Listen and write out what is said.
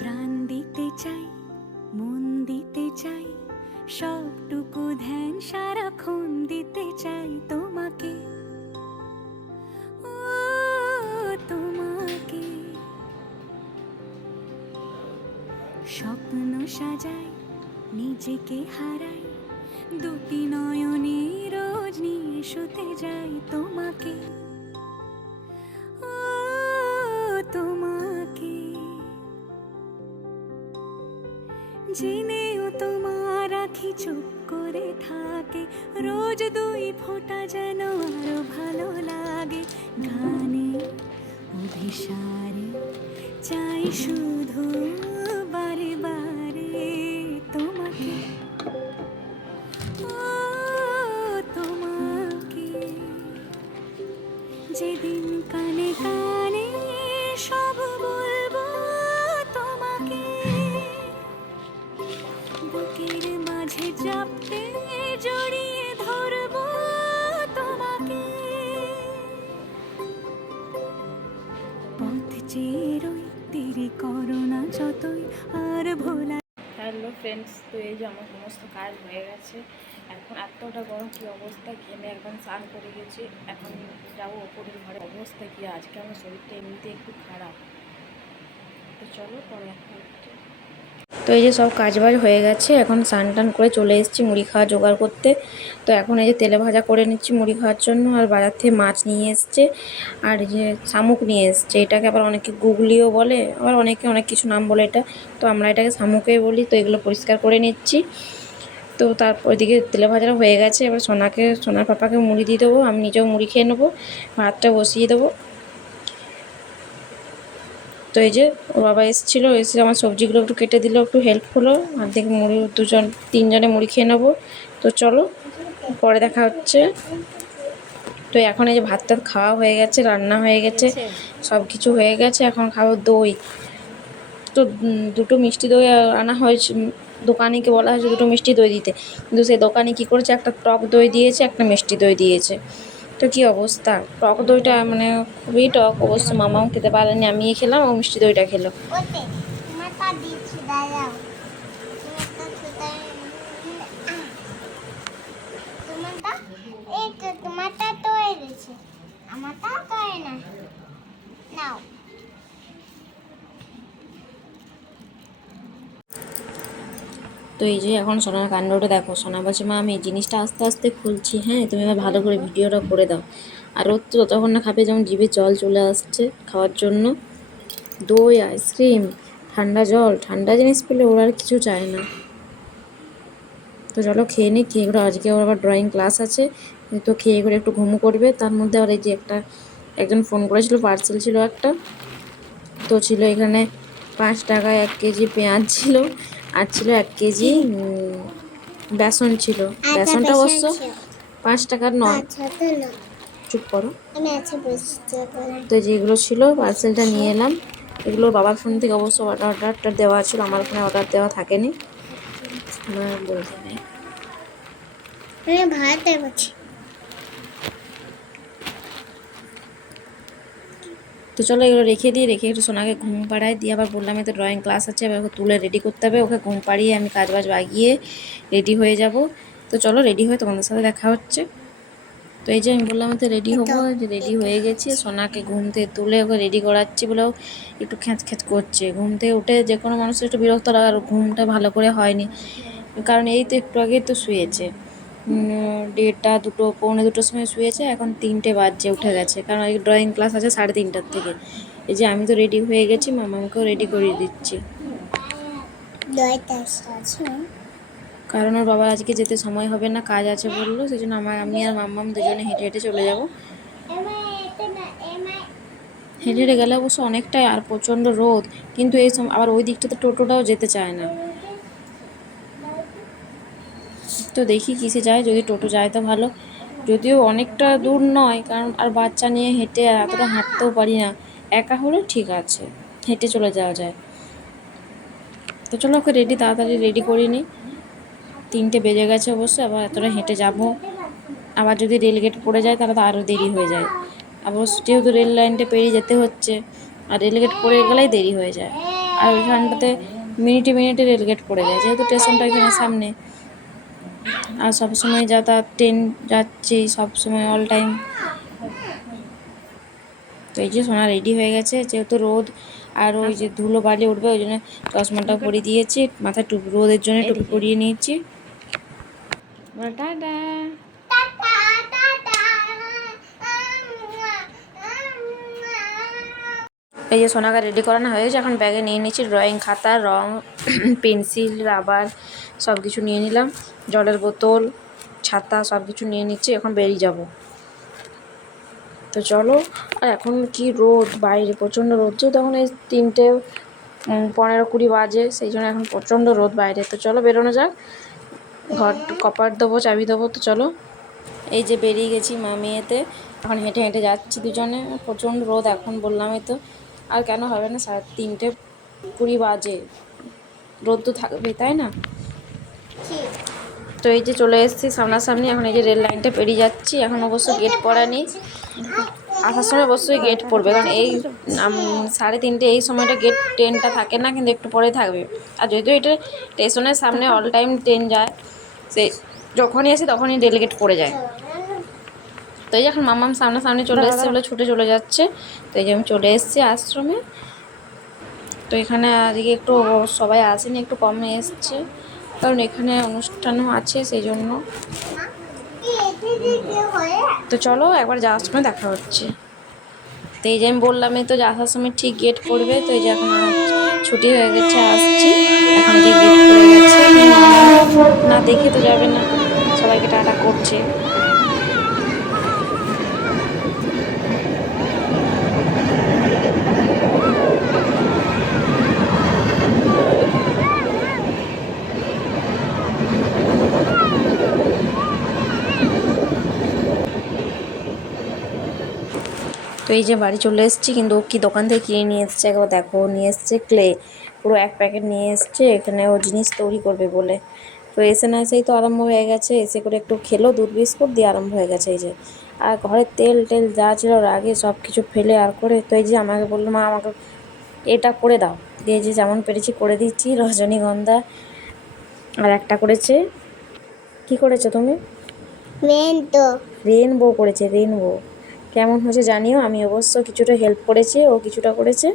প্রাণ দিতে চাই, মন দিতে চাই, সবটুকু ধ্যান সারাক্ষণ দিতে চাই তোমাকে, ও তোমাকে। স্বপ্ন সাজাই, নিজেকে হারাই, দুটি নয়নে রোজ নিয়ে শুতে যাই তোমাকে, ও তোমাকে। জেনেও তোমার আখি চুপ করে থাকে, রোজ দুই ফোঁটা যেন আরো ভালো লাগে। গানে অভিসারে চাই শুধু বারে বারে তোমাকে, ও তোমাকে। যেদিন কানে কানে সব বলবো তোমাকে, বুকের মাঝে চাপতে জড়িয়ে ধরবো তোমাকে। পথ চেয়ে রই, দেরি করো না যতই, আর ভোলা। হ্যালো ফ্রেন্ডস, তো এই যে আমার সমস্ত কাজ হয়ে গেছে। এখন এতটা গরম, কী অবস্থা, ঘেমে একদম স্নান করে গেছি। এখন যাবো ওপরের ঘরে। অবস্থা কি আজকে আমার শরীরটা এমনিতে একটু খারাপ। তো চলো পরে দেখা হচ্ছে। তো এই যে সব কাজবাজ হয়ে গেছে, এখন স্নান টান করে চলে এসেছি মুড়ি খাওয়া জোগাড় করতে। তো এখন এই যে তেলে ভাজা করে নিচ্ছি মুড়ি খাওয়ার জন্য। আর বাজার থেকে মাছ নিয়ে এসছে, আর এই যে শামুক নিয়ে এসছে। এটাকে আবার অনেকে গুগলিও বলে, আবার অনেকে অনেক কিছু নাম বলে এটা। তো আমরা এটাকে শামুকই বলি। তো এগুলো পরিষ্কার করে নিচ্ছি। তো তারপর ওইদিকে তেলে ভাজাটা হয়ে গেছে। এবার সোনার পাপাকে মুড়ি দিয়ে দেবো, আমি নিজেও মুড়ি খেয়ে নেবো। ভাতটা বসিয়ে দেবো। তো এই যে ওর বাবা এসেছিলো, এসে আমার সবজিগুলো একটু কেটে দিল, একটু হেল্প হলো। আর দেখি মুড়ি তিনজনে মুড়ি খেয়ে নেবো। তো চলো পরে দেখা হচ্ছে। তো এখন এই যে ভাত টাত খাওয়া হয়ে গেছে, রান্না হয়ে গেছে, সব কিছু হয়ে গেছে। এখন খাবো দই। তো দুটো মিষ্টি দই আনা হয়েছে, দোকানিকে বলা হয়েছে দুটো মিষ্টি দই দিতে। কিন্তু সেই দোকানি কী করেছে, একটা টক দই দিয়েছে, একটা মিষ্টি দই দিয়েছে। তো কী অবস্থা, টক দইটা মানে খুবই টক। অবশ্য মামাও খেতে পারেনি, আমিই খেলাম, ও মিষ্টি দইটা খেলো। তো এই যে এখন সোনার কাণ্ডটা দেখো। সোনা বলছে, মা আমি এই জিনিসটা আস্তে আস্তে খুলছি, হ্যাঁ তুমি আমার ভালো করে ভিডিওটা করে দাও। আর ও তো ততক্ষণ না খাবে যেমন জিভে জল চলে আসছে খাওয়ার জন্য। দই, আইসক্রিম, ঠান্ডা জল, ঠান্ডা জিনিস পেলে ওরা আর কিছু চায় না। তো চলো খেয়ে নিই। খেয়ে করে আজকে ওর আবার ড্রয়িং ক্লাস আছে। তো খেয়ে করে একটু ঘুমো করবে। তার মধ্যে আবার এই যে একজন ফোন করেছিল, পার্সেল ছিল একটা। তো ছিল এখানে 5 টাকায় 1 কেজি পেঁয়াজ ছিল, আর ছিল 1 কেজি বেসন ছিল। বেসনটা অবশ্য 5 টাকার নয়। চুপ করো। তো যেগুলো ছিল পার্সেলটা নিয়ে এলাম। এগুলো বাবার ফোন থেকে অবশ্য অর্ডারটা দেওয়া ছিল, আমার ফোনে অর্ডার দেওয়া থাকেনি, আমার বলতে নেই। তো চলো এগুলো রেখে একটু সোনাকে ঘুম পাড়ায় দিয়ে আবার বললাম তো ড্রয়িং ক্লাস আছে, এবার ওকে তুলে রেডি করতে হবে। ওকে ঘুম পাড়িয়ে আমি কাজবাজ বাগিয়ে রেডি হয়ে যাব। তো চলো রেডি হয়ে তোমাদের সাথে দেখা হচ্ছে। তো এই যে আমি বললাম তো রেডি হবো, যে রেডি হয়ে গেছি। সোনাকে ঘুম থেকে তুলে ওকে রেডি করাচ্ছি বলেও একটু খ্যাঁচ করছে। ঘুম থেকে উঠে যে কোনো মানুষের একটু বিরক্ত লাগে, আর ঘুমটা ভালো করে হয়নি, কারণ এই তো একটু আগেই তো শুয়েছে। 1:30, 2, পৌনে 2টোর সময় শুয়েছে। এখন 3টে বাজছে, উঠে গেছে, কারণ এই ড্রয়িং ক্লাস আছে 3:30টার থেকে। এই যে আমি তো রেডি হয়ে গেছি, মামাকেও রেডি করিয়ে দিচ্ছি, কারণ ওর বাবার আজকে যেতে সময় হবে না, কাজ আছে বললো। সেই জন্য আমি আর মাম্মাম দুজনে হেঁটে হেঁটে চলে যাব। হেঁটে হেঁটে গেলে অবশ্য অনেকটাই, আর প্রচণ্ড রোদ। কিন্তু এই সময় আবার ওই দিকটাতে টোটোটাও যেতে চায় না। তো দেখি কিসে যায়, যদি টোটো যায় তো ভালো। যদিও অনেকটা দূর নয়, কারণ আর বাচ্চা নিয়ে হেঁটে এতটা হাঁটতেও পারি না। একা হলে ঠিক আছে, হেঁটে চলে যাওয়া যায়। তো চলো ওকে তাড়াতাড়ি রেডি করে নিই। 3টে বেজে গেছে অবশ্য। আবার এতটা হেঁটে যাব, আবার যদি রেলগেট পড়ে যায় তাহলে তো আরও দেরি হয়ে যায়। আবার যেহেতু রেল লাইনটা পেরিয়ে যেতে হচ্ছে, আর রেলগেট পড়ে গেলেই দেরি হয়ে যায়। আর ওইখানটাতে মিনিটে মিনিটে রেলগেট পড়ে যায়, যেহেতু স্টেশনটা এখানে সামনে, আর সবসময় যাতায়াত ট্রেন যাচ্ছে সবসময় অল টাইম। তো এই যে সোনা রেডি হয়ে গেছে, যেহেতু রোদ আর ওই যে ধুলো বালি উঠবে ওই জন্য চশমাটা পরিয়ে দিয়েছি, মাথায় টুপি, রোদের জন্য টুপি পরিয়ে নিয়েছি। টাটা। এই যে সোনাকে রেডি করানো হয়েছে, এখন ব্যাগে নিয়ে নিচ্ছি ড্রয়িং খাতা, রং, পেন্সিল, রাবার সব কিছু নিয়ে নিলাম, জলের বোতল, ছাতা সব কিছু নিয়ে নিচ্ছি, এখন বেরিয়ে যাব। তো চলো। আর এখন কি রোদ বাইরে, প্রচণ্ড রোদ, যেহেতু এখন এই 3:15-20 বাজে, সেই জন্য এখন প্রচণ্ড রোদ বাইরে। তো চলো বেরোনো যাক, ঘর কপার দেবো, চাবি দেবো। তো চলো, এই যে বেরিয়ে গেছি মা মেয়েতে, এখন হেঁটে হেঁটে যাচ্ছি দুজনে। প্রচণ্ড রোদ এখন, বললামই তো, আর কেন হবে না, 3:20 বাজে, রোদ তো থাকবেই, তাই না? তো এই যে চলে এসেছি সামনাসামনি, এখন এই যে রেল লাইনটা পেরিয়ে যাচ্ছি। এখন অবশ্য গেট পড়া নেই, আসার সময় অবশ্যই গেট পড়বে, কারণ এই 3:30 এই সময়টা গেট ট্রেনটা থাকে না, কিন্তু একটু পরে থাকবে। আর যেহেতু এটা স্টেশনের সামনে অল টাইম ট্রেন যায়, সে যখনই আসে তখনই রেলগেট পড়ে যায়। তো এই যে এখন মামাম সামনাসামনি চলে এসছে বলে ছুটে চলে যাচ্ছে। তো এই যে আমি চলে এসেছি আশ্রমে। তো এখানে আজকে একটু সবাই আসেনি, একটু কমে এসছে, কারণ এখানে অনুষ্ঠানও আছে সেই জন্য। তো চলো একবার যাওয়ার সময় দেখা হচ্ছে। তো এই যে আমি বললামই তো, যে আসার সময় ঠিক গেট পড়বে। তো এই যে এখন ছুটি হয়ে গেছে, আসছি, এখন এই যে গেট পড়ে গেছে, না দেখে তো যাবে না, সবাইকে টাটা করছে। তো এই যে বাড়ি চলে এসেছি, কিন্তু ও কি দোকান থেকে কিনে নিয়ে এসছে একবার দেখো, নিয়ে এসছে ক্লে, পুরো 1 প্যাকেট নিয়ে এসছে, এখানে ও জিনিস তৈরি করবে বলে। তো এসে না এসেই তো আরম্ভ হয়ে গেছে, এসে করে একটু খেলো দুধ বিস্কুট দিয়ে, আরম্ভ হয়ে গেছে। এই যে আর ঘরের তেল টেল যা ছিল আগে সব কিছু ফেলে আর করে, তো এই যে আমাকে বললো মা আমাকে এটা করে দাও, দিয়ে যে যেমন পেরেছি করে দিচ্ছি। রজনীগন্ধা আর একটা করেছে, কি করেছো তুমি? রেনবো করেছে, রেনবো। কেমন হয়েছে জানিও, আমি অবশ্য কিছুটা হেল্প করেছি, ও কিছুটা করেছে।